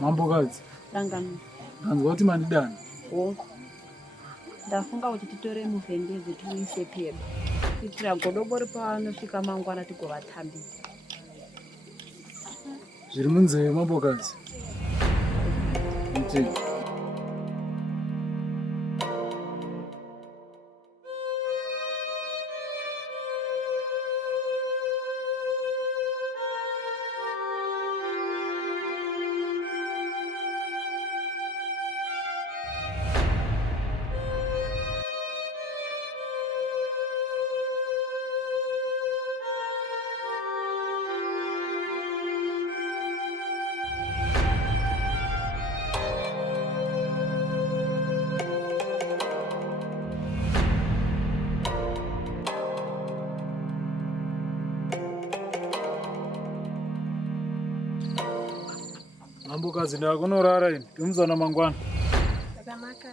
Mambokadzi. Dangani. Ndanzwa kuti mandidana. Hongu. Ndafunga kuti titore muvhengezi timuise pedo. Kuitira godobori paanosvika mangwana tigovatambisa. Zviri munzeve mambokadzi. Muti. Mambokadzi ndakunorara ini. Timuzaona mangwana. Zvakanaka.